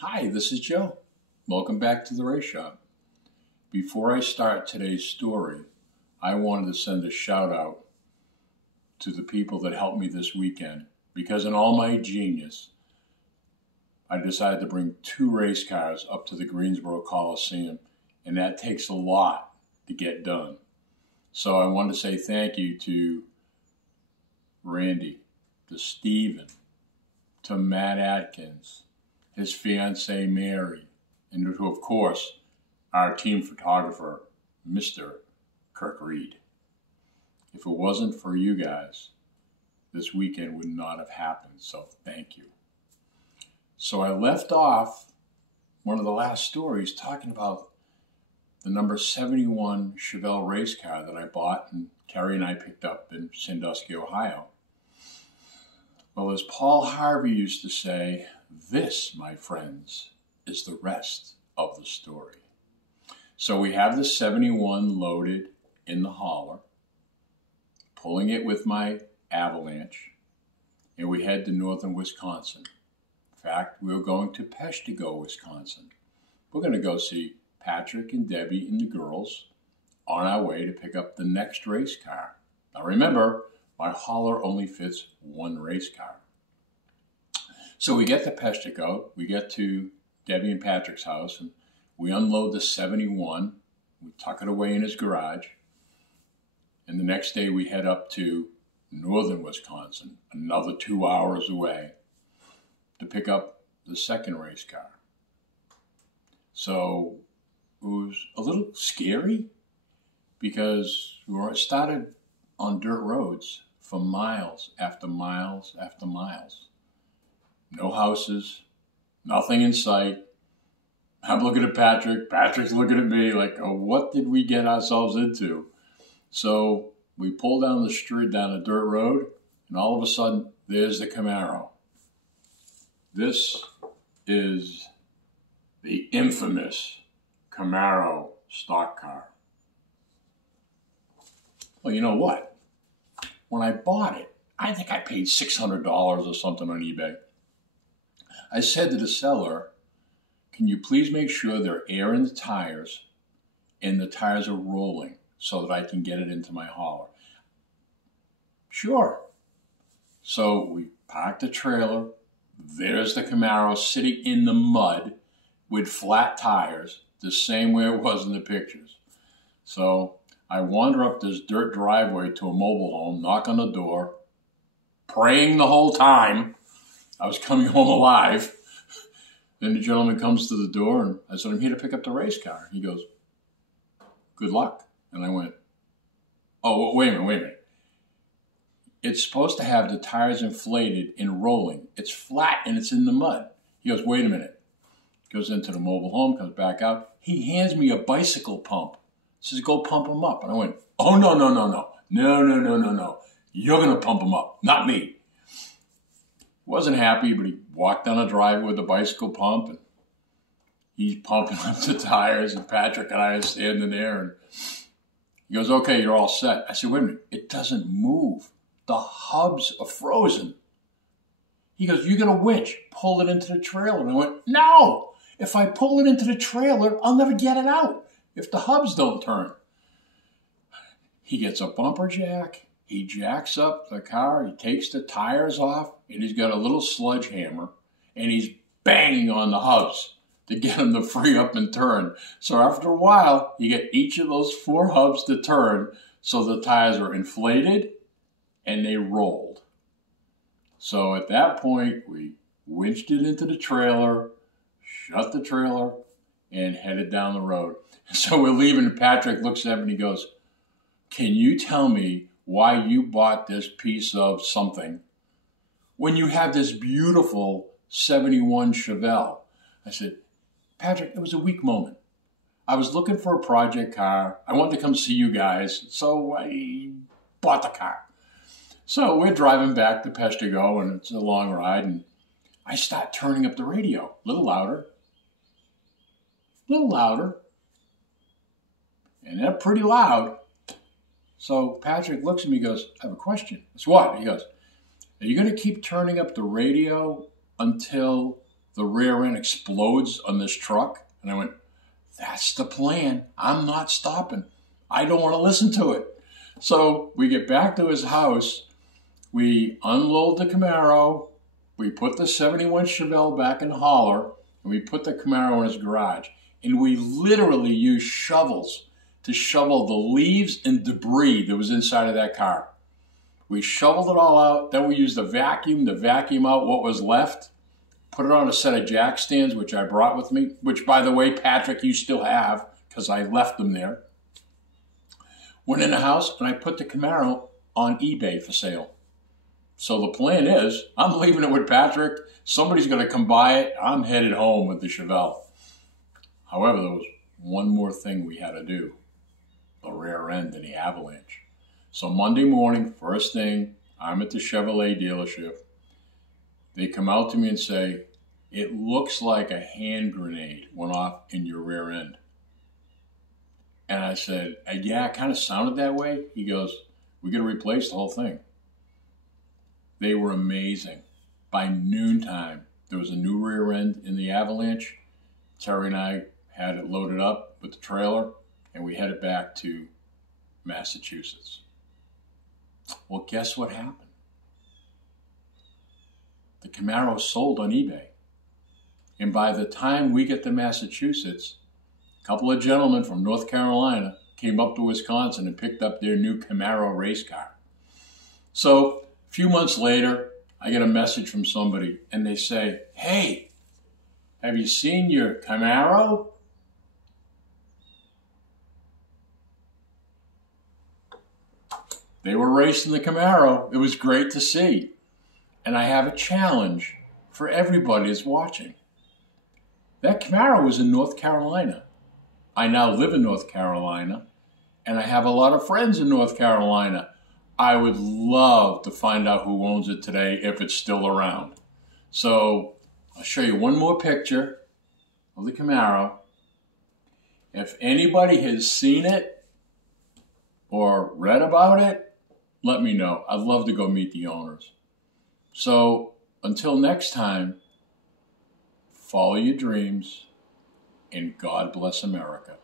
Hi, this is Joe. Welcome back to the Race Shop. Before I start today's story, I wanted to send a shout out to the people that helped me this weekend because in all my genius, I decided to bring 2 race cars up to the Greensboro Coliseum, and that takes a lot to get done. So I wanted to say thank you to Randy, to Steven, to Matt Atkins, his fiancée Mary, and to, of course, our team photographer, Mr. Kirk Reed. If it wasn't for you guys, this weekend would not have happened, so thank you. So I left off one of the last stories talking about the number 71 Chevelle race car that I bought and Carrie and I picked up in Sandusky, Ohio. Well, as Paul Harvey used to say, this, my friends, is the rest of the story. So we have the 71 loaded in the hauler, pulling it with my Avalanche, and we head to northern Wisconsin. In fact, we're going to Peshtigo, Wisconsin. We're going to go see Patrick and Debbie and the girls on our way to pick up the next race car. Now remember, my hauler only fits 1 race car. So we get to Peshtigo, we get to Debbie and Patrick's house, and we unload the 71. We tuck it away in his garage. And the next day we head up to northern Wisconsin, another 2 hours away, to pick up the second race car. So it was a little scary because we started on dirt roads for miles after miles after miles. No houses, nothing in sight. I'm looking at Patrick. Patrick's looking at me like, oh, what did we get ourselves into? So we pull down the street, down a dirt road, and all of a sudden, there's the Camaro. This is the infamous Camaro stock car. Well, you know what? When I bought it, I think I paid $600 or something on eBay. I said to the seller, can you please make sure there are air in the tires and the tires are rolling so that I can get it into my hauler? Sure. So we parked the trailer. There's the Camaro sitting in the mud with flat tires, the same way it was in the pictures. So I wander up this dirt driveway to a mobile home, knock on the door, praying the whole time I was coming home alive. Then the gentleman comes to the door, and I said, I'm here to pick up the race car. He goes, good luck. And I went, oh, wait a minute. It's supposed to have the tires inflated and rolling. It's flat and it's in the mud. He goes, wait a minute. Goes into the mobile home, comes back out. He hands me a bicycle pump. Says, go pump them up. And I went, oh, no. No. You're going to pump them up, not me. Wasn't happy, but he walked down a driveway with a bicycle pump, and he's pumping up the tires, and Patrick and I are standing there, and he goes, okay, you're all set. I said, wait a minute, it doesn't move. The hubs are frozen. He goes, you're going to winch, pull it into the trailer. And I went, no, if I pull it into the trailer, I'll never get it out if the hubs don't turn. He gets a bumper jack. He jacks up the car, he takes the tires off, and he's got a little sledgehammer, and he's banging on the hubs to get them to free up and turn. So after a while, you get each of those 4 hubs to turn, so the tires are inflated, and they rolled. So at that point, we winched it into the trailer, shut the trailer, and headed down the road. So we're leaving, and Patrick looks at me and he goes, can you tell me why you bought this piece of something when you have this beautiful 71 Chevelle? I said, Patrick, it was a weak moment. I was looking for a project car. I wanted to come see you guys, so I bought the car. So we're driving back to Peshtigo, and it's a long ride, and I start turning up the radio, a little louder, and they're pretty loud. So Patrick looks at me and goes, I have a question. I said, what? He goes, are you going to keep turning up the radio until the rear end explodes on this truck. And I went, that's the plan. I'm not stopping. I don't want to listen to it. So we get back to his house. We unload the Camaro. We put the 71 Chevelle back in the hauler. And we put the Camaro in his garage. And we literally used shovels to shovel the leaves and debris that was inside of that car. We shoveled it all out. Then we used a vacuum to vacuum out what was left. Put it on a set of jack stands, which I brought with me, which, by the way, Patrick, you still have, because I left them there. Went in the house, and I put the Camaro on eBay for sale. So the plan is, I'm leaving it with Patrick. Somebody's going to come buy it. I'm headed home with the Chevelle. However, there was one more thing we had to do. The rear end in the avalanche. So Monday morning, first thing, I'm at the Chevrolet dealership. They come out to me and say, it looks like a hand grenade went off in your rear end. And I said, yeah, it kind of sounded that way. He goes, we got to replace the whole thing. They were amazing. By noontime, there was a new rear end in the avalanche. Terry and I had it loaded up with the trailer, and we headed back to Massachusetts. Well, guess what happened? The Camaro sold on eBay. And by the time we get to Massachusetts, a couple of gentlemen from North Carolina came up to Wisconsin and picked up their new Camaro race car. So a few months later, I get a message from somebody, and they say, hey, have you seen your Camaro? They were racing the Camaro. It was great to see. And I have a challenge for everybody that's watching. That Camaro was in North Carolina. I now live in North Carolina, and I have a lot of friends in North Carolina. I would love to find out who owns it today if it's still around. So I'll show you one more picture of the Camaro. If anybody has seen it or read about it, let me know. I'd love to go meet the owners. So until next time, follow your dreams, and God bless America.